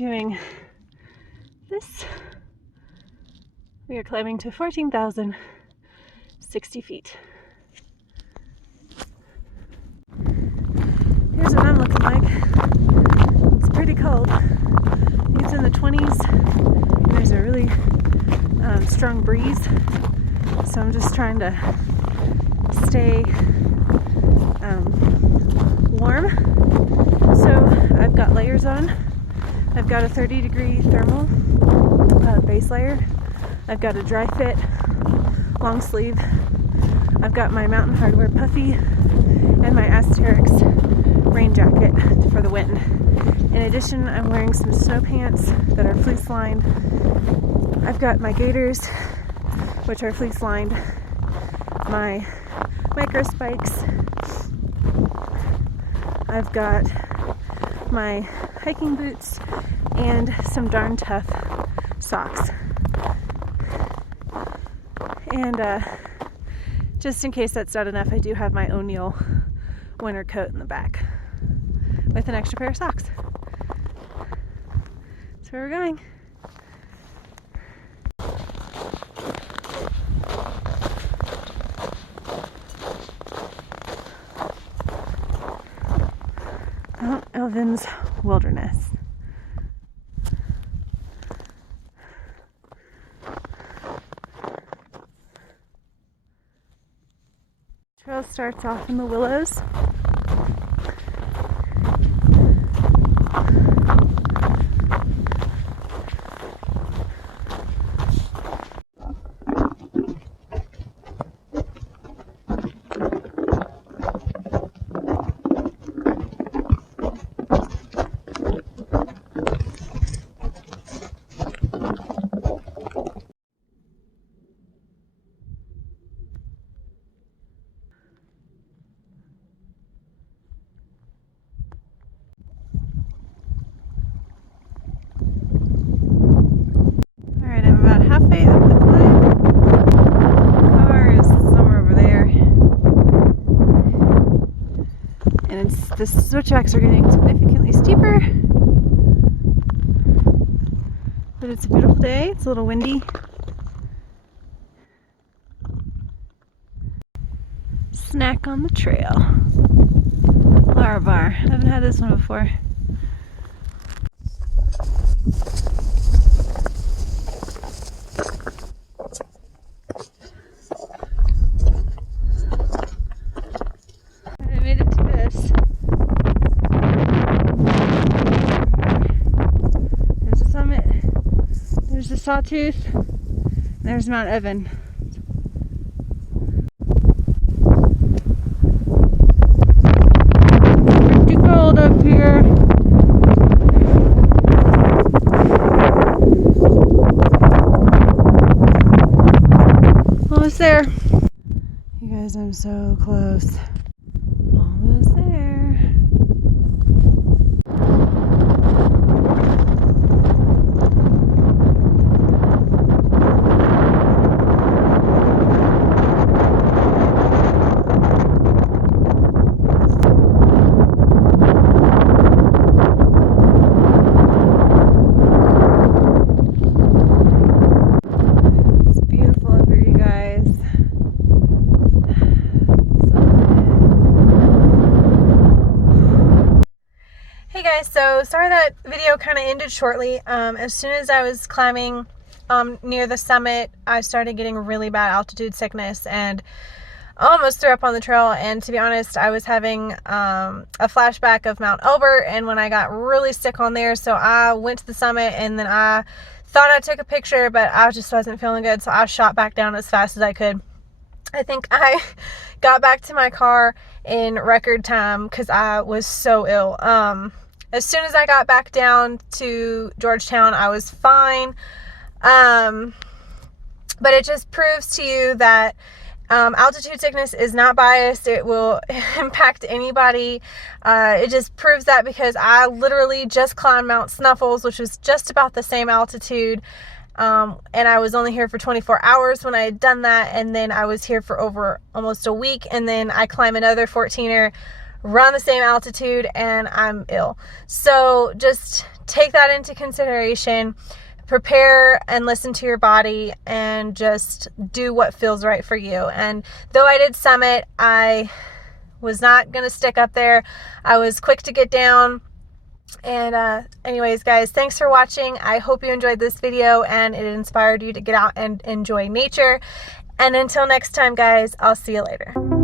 doing this. We are climbing to 14,060 feet. Here's what I'm looking like. It's pretty cold. It's in the 20s, and there's a really strong breeze. So I'm just trying to stay warm. So I've got layers on. I've got a 30-degree thermal base layer. I've got a dry fit long sleeve. I've got my Mountain Hardwear puffy and my Asterix rain jacket for the wind. In addition, I'm wearing some snow pants that are fleece lined. I've got my gaiters, which are fleece lined, my micro spikes. I've got my hiking boots and some darn tough socks. And just in case that's not enough, I do have my O'Neill winter coat in the back with an extra pair of socks. That's where we're going. Mount Elvin's Wilderness. Trail starts off in the willows. Halfway up the climb. The car is somewhere over there. And the switchbacks are getting significantly steeper. But it's a beautiful day. It's a little windy. Snack on the trail. Flower bar. I haven't had this one before. Sawtooth. There's Mount Evan. Pretty cold up here. Almost there. You guys, I'm so close. Almost there. So sorry that video kind of ended shortly. As soon as I was climbing near the summit, I started getting really bad altitude sickness and I almost threw up on the trail. And to be honest, I was having a flashback of Mount Elbert and when I got really sick on there. So I went to the summit and then I thought I took a picture, but I just wasn't feeling good. So I shot back down as fast as I could. I think I got back to my car in record time because I was so ill. As soon as I got back down to Georgetown, I was fine. But it just proves to you that altitude sickness is not biased. It will impact anybody. It just proves that because I literally just climbed Mount Snuffles, which was just about the same altitude. And I was only here for 24 hours when I had done that. And then I was here for over almost a week. And then I climbed another 14er around the same altitude and I'm ill. So just take that into consideration. Prepare and listen to your body and just do what feels right for you. And though I did summit, I was not going to stick up there. I was quick to get down. And anyways, guys, thanks for watching. I hope you enjoyed this video and it inspired you to get out and enjoy nature. And until next time, guys, I'll see you later.